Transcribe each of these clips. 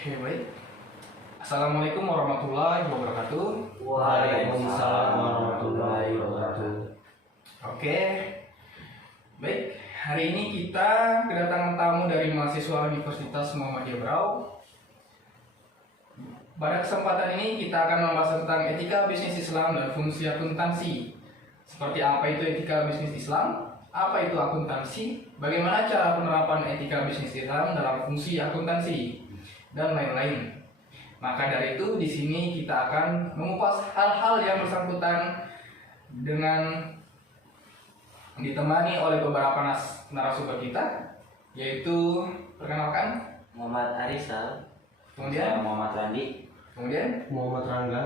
Oke, baik. Assalamualaikum warahmatullahi wabarakatuh. Waalaikumsalam warahmatullahi wabarakatuh. Oke, baik. Hari ini kita kedatangan tamu dari mahasiswa Universitas Muhammadiyah Berau. Pada kesempatan ini kita akan membahas tentang etika bisnis Islam dan fungsi akuntansi. Seperti apa itu etika bisnis Islam? Apa itu akuntansi? Bagaimana cara penerapan etika bisnis Islam dalam fungsi akuntansi? Dan lain-lain. Maka dari itu di sini kita akan mengupas hal-hal yang bersangkutan dengan ditemani oleh beberapa narasumber kita, yaitu perkenalkan Muhammad Arisal, kemudian Muhammad Randi, kemudian Muhammad Rangga.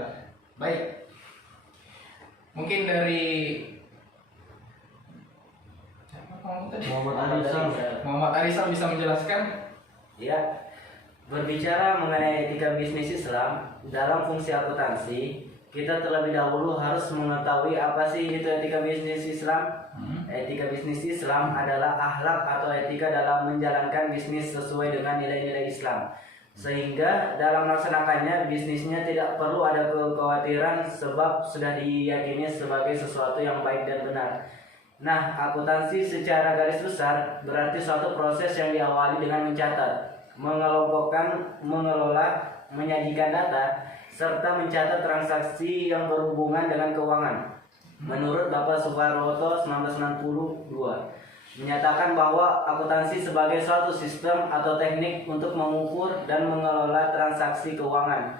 baik, mungkin dari siapa kamu tadi? Muhammad Arisal. Muhammad Arisal bisa menjelaskan. Ya, berbicara mengenai etika bisnis Islam dalam fungsi akuntansi, kita terlebih dahulu harus mengetahui apa sih itu etika bisnis Islam. Etika bisnis Islam adalah akhlak atau etika dalam menjalankan bisnis sesuai dengan nilai-nilai Islam, sehingga dalam melaksanakannya bisnisnya tidak perlu ada kekhawatiran sebab sudah diyakini sebagai sesuatu yang baik dan benar. Nah, akuntansi secara garis besar berarti suatu proses yang diawali dengan mencatat, mengelompokkan, mengelola, menyajikan data, serta mencatat transaksi yang berhubungan dengan keuangan. Menurut Bapak Soeharto 1962, menyatakan bahwa akuntansi sebagai suatu sistem atau teknik untuk mengukur dan mengelola transaksi keuangan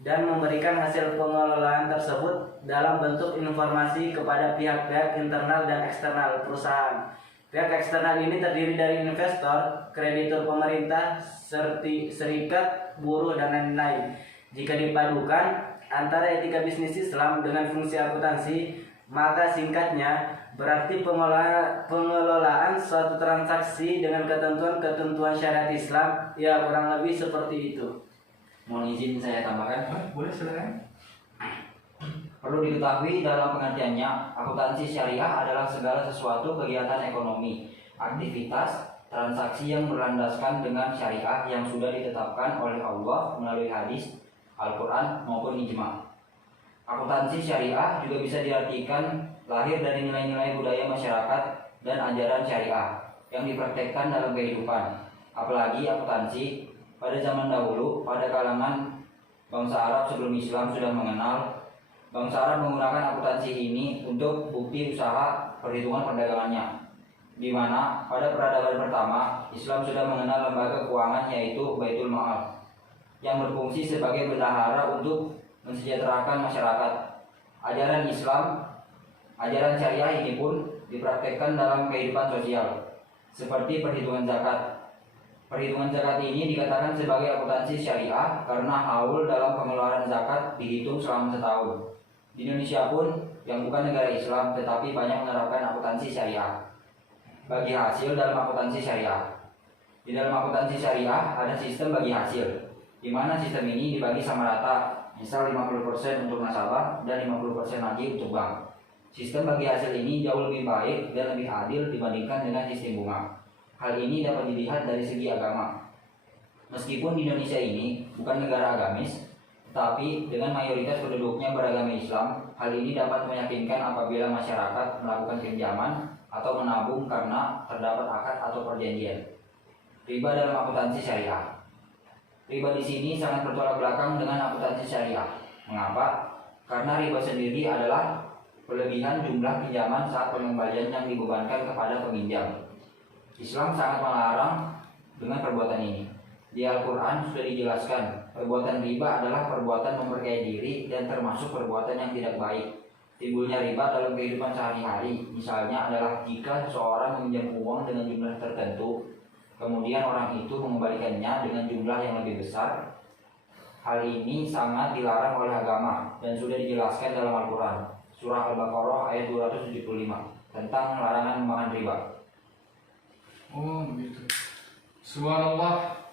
dan memberikan hasil pengelolaan tersebut dalam bentuk informasi kepada pihak-pihak internal dan eksternal perusahaan. Pihak eksternal ini terdiri dari investor, kreditur pemerintah, serikat, buruh, dan lain-lain. Jika dipadukan antara etika bisnis Islam dengan fungsi akuntansi, maka singkatnya berarti pengelolaan suatu transaksi dengan ketentuan-ketentuan syariat Islam, ya kurang lebih seperti itu. Mohon izin saya tambahkan. Boleh silakan. Perlu diketahui dalam pengertiannya, akuntansi syariah adalah segala sesuatu kegiatan ekonomi, aktivitas, transaksi yang berlandaskan dengan syariah yang sudah ditetapkan oleh Allah melalui hadis, Al-Quran maupun ijma'. Akuntansi syariah juga bisa diartikan lahir dari nilai-nilai budaya masyarakat dan ajaran syariah yang dipraktekkan dalam kehidupan. Apalagi akuntansi pada zaman dahulu, pada kalangan bangsa Arab sebelum Islam sudah mengenal. Bangsa Arab menggunakan akuntansi ini untuk bukti usaha perhitungan perdagangannya, di mana pada peradaban pertama Islam sudah mengenal lembaga keuangan yaitu Baitul Ma'al yang berfungsi sebagai bendahara untuk mensejahterakan masyarakat. Ajaran Islam, ajaran syariah ini pun dipraktekkan dalam kehidupan sosial, seperti perhitungan zakat. Perhitungan zakat ini dikatakan sebagai akuntansi syariah karena haul dalam pengeluaran zakat dihitung selama setahun. Di Indonesia pun, yang bukan negara Islam tetapi banyak menerapkan akuntansi syariah bagi hasil dalam akuntansi syariah. Di dalam akuntansi syariah ada sistem bagi hasil, di mana sistem ini dibagi sama rata, misal 50% untuk nasabah dan 50% lagi untuk bank. Sistem bagi hasil ini jauh lebih baik dan lebih adil dibandingkan dengan sistem bunga. Hal ini dapat dilihat dari segi agama. Meskipun di Indonesia ini bukan negara agamis, tetapi dengan mayoritas penduduknya beragama Islam, hal ini dapat meyakinkan apabila masyarakat melakukan pinjaman atau menabung karena terdapat akad atau perjanjian. Riba dalam akuntansi syariah. Riba di sini sangat bertolak belakang dengan akuntansi syariah. Mengapa? Karena riba sendiri adalah kelebihan jumlah pinjaman saat pengembalian yang dibebankan kepada peminjam. Islam sangat melarang dengan perbuatan ini. Di Al-Quran sudah dijelaskan, perbuatan riba adalah perbuatan memperkaya diri dan termasuk perbuatan yang tidak baik. Timbulnya riba dalam kehidupan sehari-hari, misalnya adalah jika seseorang meminjam uang dengan jumlah tertentu, kemudian orang itu mengembalikannya dengan jumlah yang lebih besar. Hal ini sangat dilarang oleh agama dan sudah dijelaskan dalam Al-Quran, surah Al-Baqarah ayat 275 tentang larangan memakan riba. Oh begitu. Subhanallah.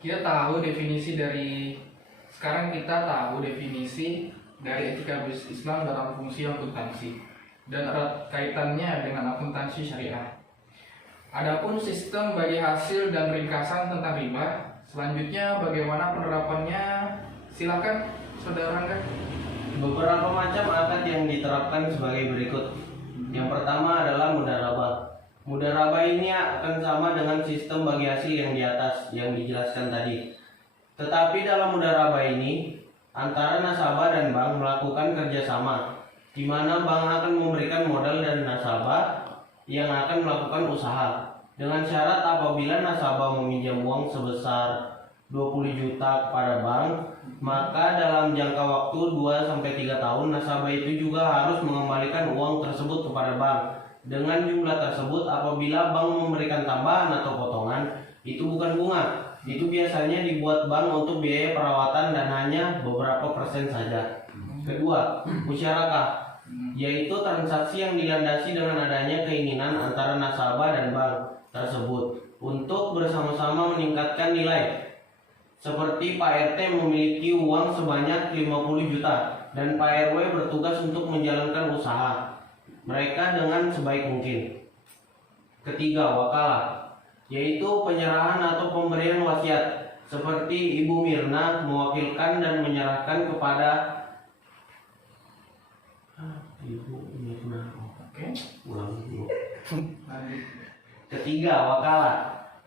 Kita tahu definisi dari etika bisnis Islam dalam fungsi akuntansi dan erat kaitannya dengan akuntansi syariah. Adapun sistem bagi hasil dan ringkasan tentang riba, Selanjutnya bagaimana penerapannya? Silakan Saudara Rangga. Beberapa macam akad yang diterapkan sebagai berikut. Yang pertama adalah mudharabah. Mudharabah ini akan sama dengan sistem bagi hasil yang di atas yang dijelaskan tadi. Tetapi dalam mudharabah ini antara nasabah dan bank melakukan kerjasama, di mana bank akan memberikan modal dan nasabah yang akan melakukan usaha. Dengan syarat apabila nasabah meminjam uang sebesar 20 juta kepada bank, maka dalam jangka waktu 2-3 tahun nasabah itu juga harus mengembalikan uang tersebut kepada bank dengan jumlah tersebut. Apabila bank memberikan tambahan atau potongan, itu bukan bunga, itu biasanya dibuat bank untuk biaya perawatan dan hanya beberapa persen saja. Kedua, musyarakah, yaitu transaksi yang dilandasi dengan adanya keinginan antara nasabah dan bank tersebut untuk bersama-sama meningkatkan nilai. Seperti Pak RT memiliki uang sebanyak 50 juta dan Pak RW bertugas untuk menjalankan usaha mereka dengan sebaik mungkin. Ketiga, wakalah, yaitu penyerahan atau pemberian wasiat. Seperti Ibu Mirna mewakilkan dan menyerahkan kepada Ibu Mirna. Oke. Ulang dulu. Lanjut. Ketiga, wakalah,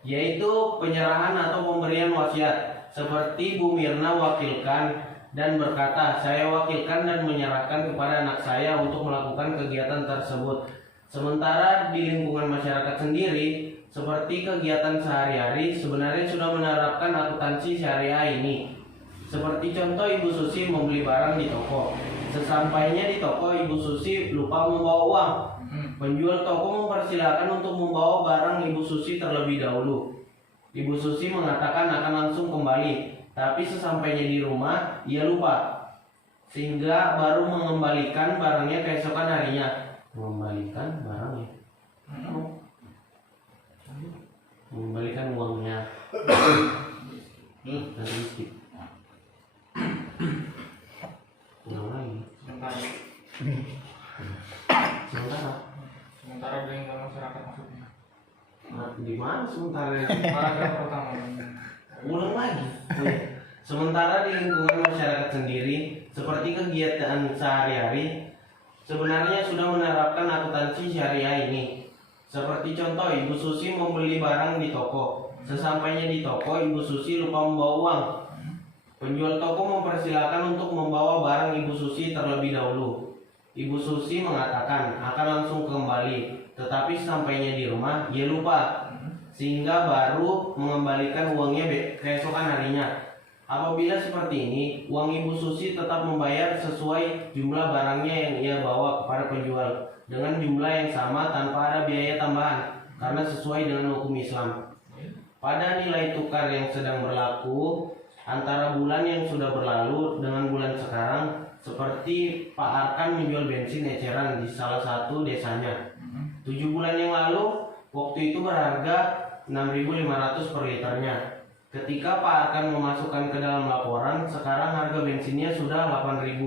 yaitu penyerahan atau pemberian wasiat. Seperti Bu Mirna wakilkan dan berkata, saya wakilkan dan menyerahkan kepada anak saya untuk melakukan kegiatan tersebut. Sementara di lingkungan masyarakat sendiri, seperti kegiatan sehari-hari, sebenarnya sudah menerapkan akuntansi syariah ini. Seperti contoh Ibu Susi membeli barang di toko. Sesampainya di toko, Ibu Susi lupa membawa uang. Penjual toko mempersilahkan untuk membawa barang Ibu Susi terlebih dahulu. Ibu Susi mengatakan akan langsung kembali, tapi sesampainya di rumah, ia lupa. Sehingga baru mengembalikan barangnya keesokan harinya. Mengembalikan barangnya? Mengembalikan uangnya. Nanti skip. Ulang lagi. Sementara di lingkungan masyarakat maksudnya. Di mana sementara? Paragraf pertama. Ulang lagi. Sementara di lingkungan masyarakat sendiri, seperti kegiatan sehari-hari, sebenarnya sudah menerapkan akuntansi syariah ini. Seperti contoh, Ibu Susi membeli barang di toko. Sesampainya di toko, Ibu Susi lupa membawa uang. Penjual toko mempersilahkan untuk membawa barang Ibu Susi terlebih dahulu. Ibu Susi mengatakan akan langsung kembali, tetapi sampainya di rumah, ia lupa. Sehingga baru mengembalikan uangnya keesokan harinya. Apabila seperti ini, uang Ibu Susi tetap membayar sesuai jumlah barangnya yang ia bawa kepada penjual dengan jumlah yang sama tanpa ada biaya tambahan karena sesuai dengan hukum Islam. Pada nilai tukar yang sedang berlaku antara bulan yang sudah berlalu dengan bulan sekarang, seperti Pak Arkan menjual bensin eceran di salah satu desanya 7 bulan yang lalu, waktu itu berharga 6.500 per liternya. Ketika Pak Arkan memasukkan ke dalam laporan, sekarang harga bensinnya sudah 8.000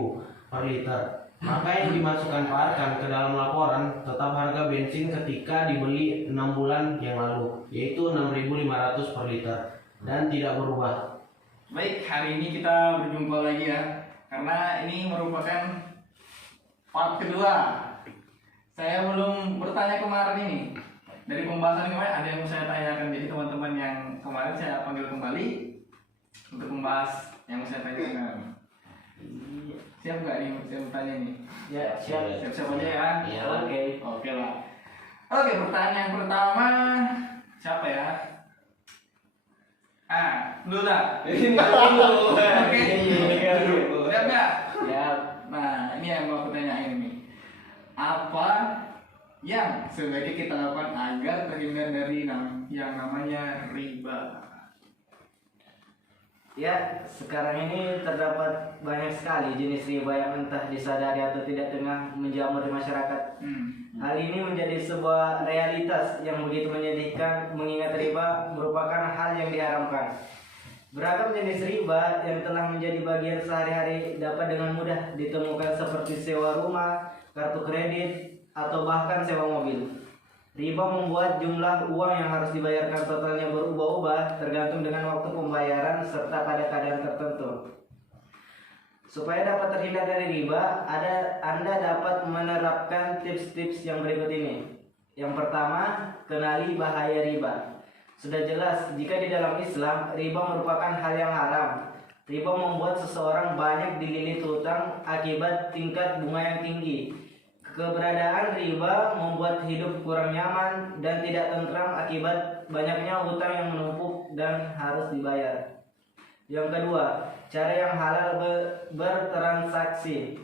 per liter. Maka yang dimasukkan Pak Arkan ke dalam laporan tetap harga bensin ketika dibeli 6 bulan yang lalu, yaitu 6.500 per liter dan tidak berubah. Baik, hari ini kita berjumpa lagi ya, karena ini merupakan part kedua. Saya belum bertanya kemarin ini. Dari pembahasan kemarin ada yang saya tanyakan, jadi teman-teman yang kemarin saya panggil kembali untuk membahas yang saya tanyakan. Siap nggak nih saya bertanya nih? Ya, siap. Siap-siap aja ya? Ya, Oke lah. Oke, pertanyaan pertama siapa ya? Lu dah. Oke. Siap nggak? Siap. Nah, ini yang mau aku tanyain nih. Apa yang sebaiknya kita lakukan agar terhindar dari yang namanya riba? Ya, sekarang ini terdapat banyak sekali jenis riba yang entah disadari atau tidak tengah menjamur di masyarakat. Hal ini menjadi sebuah realitas yang begitu menyedihkan, mengingat riba merupakan hal yang diharamkan. Beragam jenis riba yang telah menjadi bagian sehari-hari dapat dengan mudah ditemukan seperti sewa rumah, kartu kredit, atau bahkan sewa mobil. Riba membuat jumlah uang yang harus dibayarkan totalnya berubah-ubah tergantung dengan waktu pembayaran serta pada keadaan tertentu. Supaya dapat terhindar dari riba, Anda dapat menerapkan tips-tips yang berikut ini. Yang pertama, kenali bahaya riba. Sudah jelas, jika di dalam Islam, riba merupakan hal yang haram. Riba membuat seseorang banyak dililit hutang akibat tingkat bunga yang tinggi. Keberadaan riba membuat hidup kurang nyaman dan tidak tentram akibat banyaknya hutang yang menumpuk dan harus dibayar. Yang kedua, cara yang halal bertransaksi.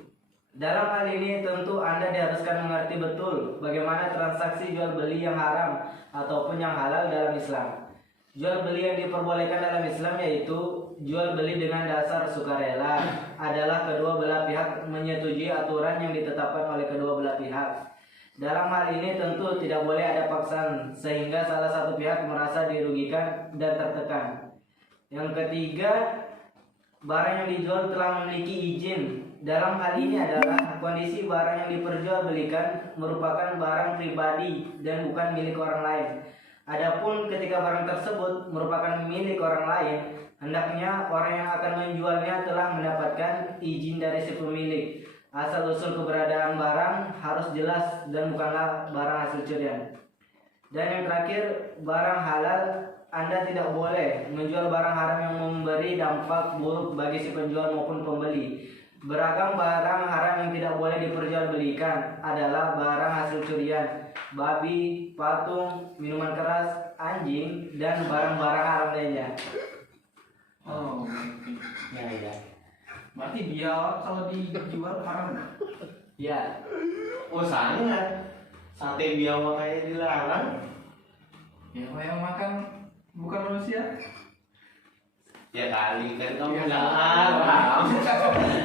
Dalam hal ini tentu Anda diharuskan mengerti betul bagaimana transaksi jual beli yang haram ataupun yang halal dalam Islam. Jual beli yang diperbolehkan dalam Islam yaitu jual beli dengan dasar sukarela adalah kedua belah pihak menyetujui aturan yang ditetapkan oleh kedua belah pihak. Dalam hal ini tentu tidak boleh ada paksaan sehingga salah satu pihak merasa dirugikan dan tertekan. Yang ketiga, barang yang dijual telah memiliki izin. Dalam hal ini adalah kondisi barang yang diperjualbelikan merupakan barang pribadi dan bukan milik orang lain. Adapun ketika barang tersebut merupakan milik orang lain, hendaknya orang yang akan menjualnya telah mendapatkan izin dari si pemilik. Asal-usul keberadaan barang harus jelas dan bukanlah barang hasil curian. Dan yang terakhir, barang halal. Anda tidak boleh menjual barang haram yang memberi dampak buruk bagi si penjual maupun pembeli. Beragam barang haram yang tidak boleh diperjualbelikan adalah barang hasil curian, babi, patung, minuman keras, anjing, dan barang-barang haram lainnya. Oh, Ya. berarti biawak kalau dijual haram? Ya. Oh sangat. Sate biawak kayak dilarang. Ya, yang makan bukan manusia. Ya kali kan Ya, kamu bilang haram.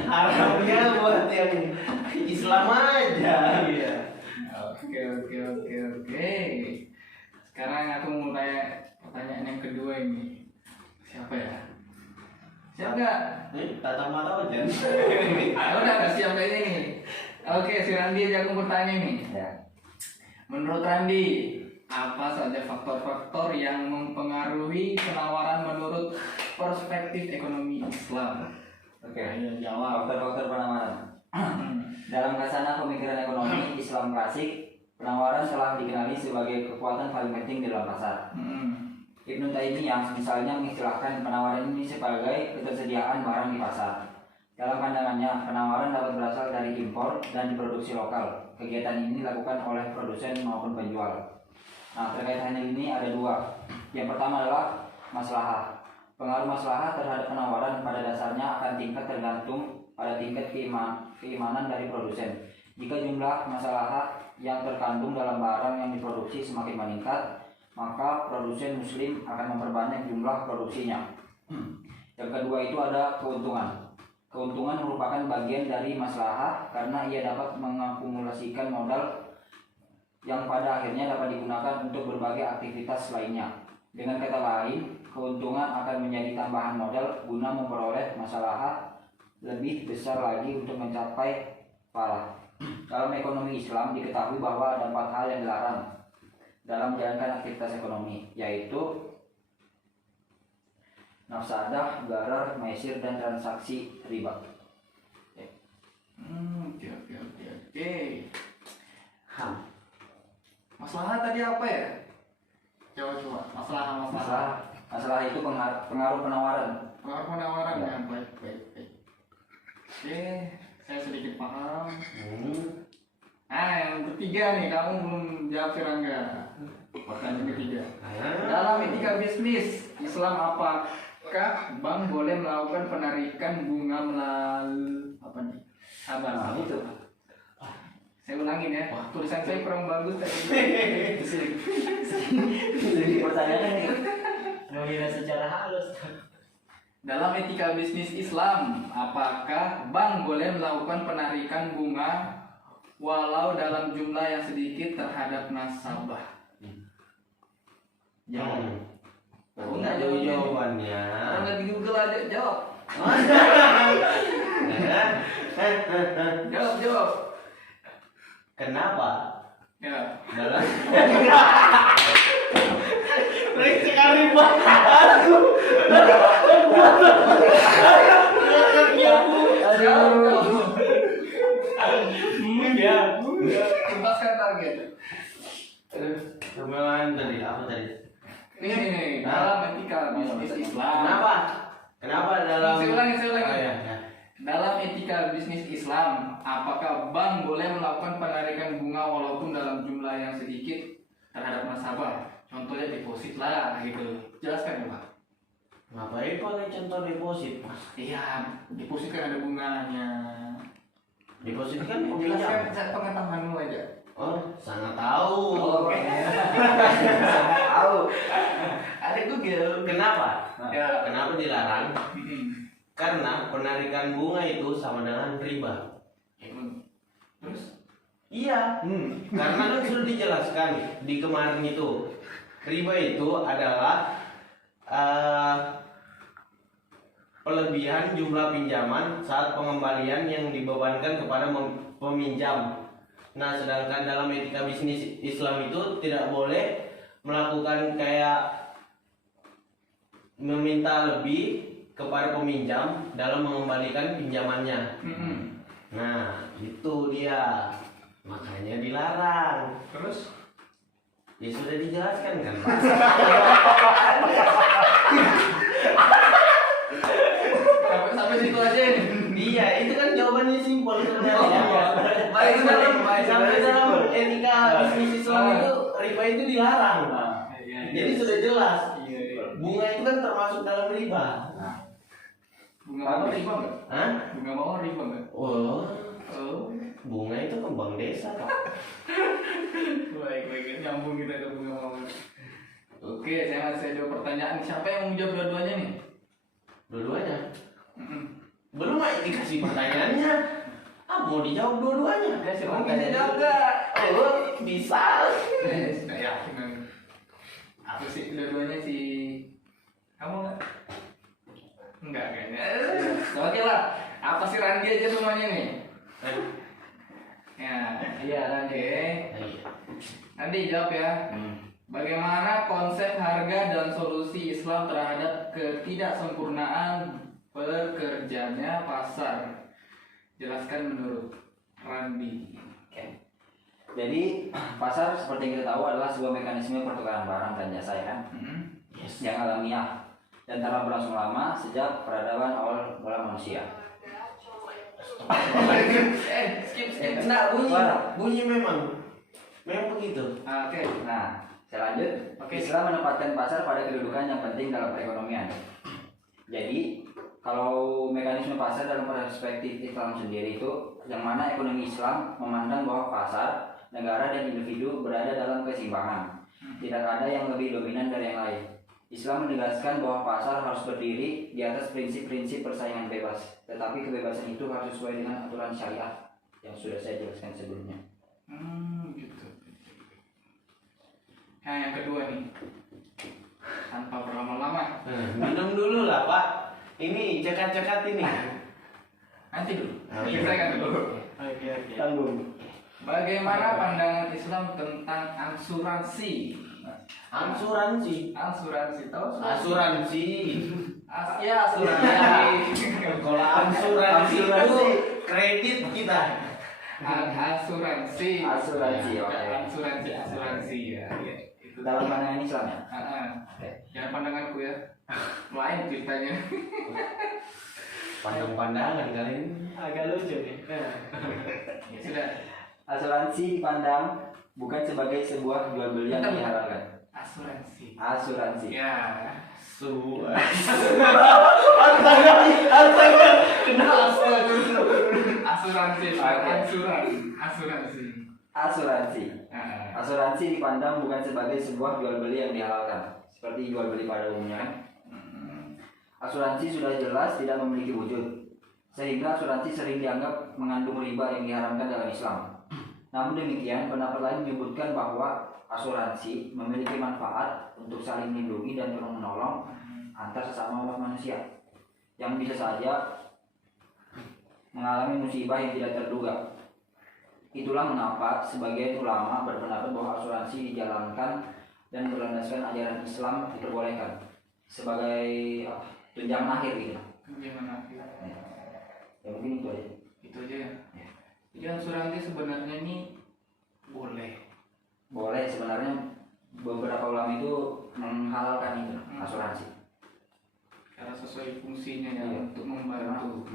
Haramnya buat yang Islam aja. Iya. Oke. Sekarang aku mau tanya pertanyaan yang kedua ini. Siapa ya? Siap nggak? Tata mata aja. Udah nggak siap kayaknya nih. Oke, si Randi aja aku bertanya nih. Ya. Menurut Randi, apa saja faktor-faktor yang mempengaruhi penawaran menurut perspektif ekonomi Islam? Oke. Ayo jawab. Faktor-faktor penawaran. Dalam kacamata pemikiran ekonomi Islam klasik, penawaran telah dikenali sebagai kekuatan paling penting dalam pasar. Ibnu Taimiyah misalnya mengistilahkan penawaran ini sebagai ketersediaan barang di pasar. Dalam pandangannya, penawaran dapat berasal dari impor dan diproduksi lokal. Kegiatan ini dilakukan oleh produsen maupun penjual. Nah, terkait hal ini ada dua. Yang pertama adalah maslahah. Pengaruh maslahah terhadap penawaran pada dasarnya akan tergantung pada tingkat keimanan dari produsen. Jika jumlah maslahah yang terkandung dalam barang yang diproduksi semakin meningkat, maka produsen muslim akan memperbanyak jumlah produksinya. Yang kedua itu ada keuntungan. Keuntungan merupakan bagian dari maslahah karena ia dapat mengakumulasikan modal yang pada akhirnya dapat digunakan untuk berbagai aktivitas lainnya. Dengan kata lain, keuntungan akan menjadi tambahan modal guna memperoleh maslahah lebih besar lagi untuk mencapai falah. Dalam ekonomi Islam diketahui bahwa ada 4 hal yang dilarang dalam menjalankan aktivitas ekonomi, yaitu nafsadah, gharar, maisir, dan transaksi riba. Oke. Masalah tadi apa ya? Coba. Masalah itu pengaruh penawaran. Pengaruh penawaran ya, baik. Oke, saya sedikit paham. Yang ketiga nih, kamu belum jawab Rangga. Pertanyaan ketiga. Dalam etika bisnis Islam, apakah bank boleh melakukan penarikan bunga melalui apa nih? Sabar. Itu. Saya ulangin ya. Tulisan saya kurang bagus tadi. Pertanyaannya mengira secara halus. Dalam etika bisnis Islam, apakah bank boleh melakukan penarikan bunga walau dalam jumlah yang sedikit terhadap nasabah? Jawab. Oh, enggak jauh jawabannya. Orang lagi Google aja jawab. Ya kan? Jawab. Kenapa? Ya. dalam baik sekali Pak. Aduh. Ya. Lepaskan target. Kemauan tadi apa tadi? Ini dalam etika bisnis Islam. Kenapa? Kenapa dalam Saya ulangi. Oh, ya. Dalam etika bisnis Islam, apakah bank boleh melakukan penarikan bunga walaupun dalam jumlah yang sedikit terhadap nasabah? Contohnya deposit lah gitu. Jelaskan ya Pak. Ngapain pakai contoh deposit? Iya, deposit kan ada bunganya. Deposit kan Jelaskan pinjam. saya pengetahuanmu aja. Oh, sangat tahu. Oke. Tahu. Ada Google. Kenapa? Ya. Kenapa dilarang? Karena penarikan bunga itu sama dengan riba. Terus? Iya. Karena kan sudah dijelaskan di kemarin itu. Riba itu adalah pelebihan jumlah pinjaman saat pengembalian yang dibebankan kepada peminjam. Nah, sedangkan dalam etika bisnis Islam itu tidak boleh melakukan kayak meminta lebih kepada peminjam dalam mengembalikan pinjamannya. Nah, itu dia. Makanya dilarang. Terus? Ya sudah dijelaskan kan, Pak? Sampai situ aja nih. Iya, itu kan jawabannya simpel sebenarnya. Baik, Sampai dalam etika bisnis Islam itu riba itu dilarang. Jadi sudah jelas. Bunga itu kan termasuk dalam riba. Bunga mawar riba nggak? Hah? Bunga mawar riba nggak? Oh, Oh. bunga itu kembang desa, Pak. Baik, nyambung kita ke bunga mawar. Oke, saya masih ada pertanyaan. Siapa yang mau jawab dua-duanya nih? Dua-duanya. Belum aja dikasih pertanyaannya. Mau dijawab dua-duanya. Mau bisa jawab nggak? Oh, bisa. Nggak yakin. Apa sih dua-duanya si kamu nggak? Enggak kayaknya. Oke lah. Apa sih Randi aja semuanya nih? Ya, Iya, Randi. oke. Nanti jawab ya. Bagaimana konsep harga dan solusi Islam terhadap ketidaksempurnaan pekerjaannya pasar? Jelaskan menurut Randi. Oke. Jadi pasar seperti yang kita tahu adalah sebuah mekanisme pertukaran barang dan jasa ya kan? Yang alamiah dan telah berlangsung lama sejak peradaban awal mula manusia. Skip. Enggak, bunyi memang begitu. Oke. Nah, saya lanjut. Oke. Islam menempatkan pasar pada kedudukan yang penting dalam perekonomian. Jadi, kalau mekanisme pasar dalam perspektif Islam sendiri itu, yang mana ekonomi Islam memandang bahwa pasar, negara dan individu berada dalam keseimbangan. Tidak ada yang lebih dominan dari yang lain. Islam menegaskan bahwa pasar harus berdiri di atas prinsip-prinsip persaingan bebas, tetapi kebebasan itu harus sesuai dengan aturan syariat yang sudah saya jelaskan sebelumnya. Gitu. Nah, yang kedua nih. Tanpa berlama-lama. Minum dulu lah, Pak. Ini cekat-cekat ini. Nanti dulu. Oke. Selesaikan dulu. Tanggung. Bagaimana pandangan Islam tentang asuransi? Asuransi. Tahu? Asuransi. Ya, asuransi. Kalau asuransi itu kredit kita. Asuransi. Asuransi, oke. Asuransi ya. Itu Dalam pandangan Islam ya. Oke. Jangan pandanganku ya. Lain ceritanya. Pandang-pandangan kalian agak lucu nih. Ya sudah. Asuransi dipandang bukan sebagai sebuah jual beli yang Bentar. diharapkan. Asuransi. Ya. Asuransi. Asuransi dipandang bukan sebagai sebuah jual beli yang dihalalkan, seperti jual beli pada umumnya. Asuransi sudah jelas tidak memiliki wujud, sehingga asuransi sering dianggap mengandung riba yang diharamkan dalam Islam. Namun demikian, pendapat lain menyebutkan bahwa asuransi memiliki manfaat untuk saling melindungi dan tolong menolong antar sesama umat manusia yang bisa saja mengalami musibah yang tidak terduga. Itulah mengapa sebagian ulama berpendapat bahwa asuransi dijalankan dan berlandaskan ajaran Islam diperbolehkan sebagai tunjangan akhir gitu. Gimana? Ya mungkin itu aja. Itu aja ya. Jadi asuransi sebenarnya ini boleh. Boleh, sebenarnya beberapa ulama itu menghalalkan itu asuransi. Karena sesuai fungsinya ya Iya. untuk membantu.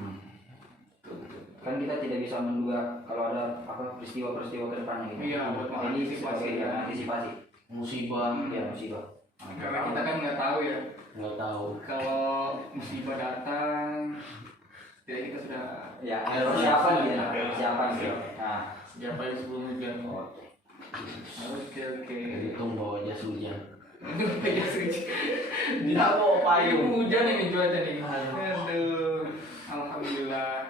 Kan kita tidak bisa menduga kalau ada peristiwa-peristiwa ke depannya gitu. Iya, buat Ini mengantisipasi. sebagai antisipasi. Musibah Ya musibah. Karena kita kan nggak tahu ya nggak tahu. kalau musibah datang, jadi kita sudah Ya, Ada persiapan persiapan. ya, persiapan gitu. Nah, siapa yang sebelum hujan. oke. Oke. Untung bawa jas hujan. Ya suci. Tidak bawa payung. Hujan ini cuaca nih. Aduh. Alhamdulillah.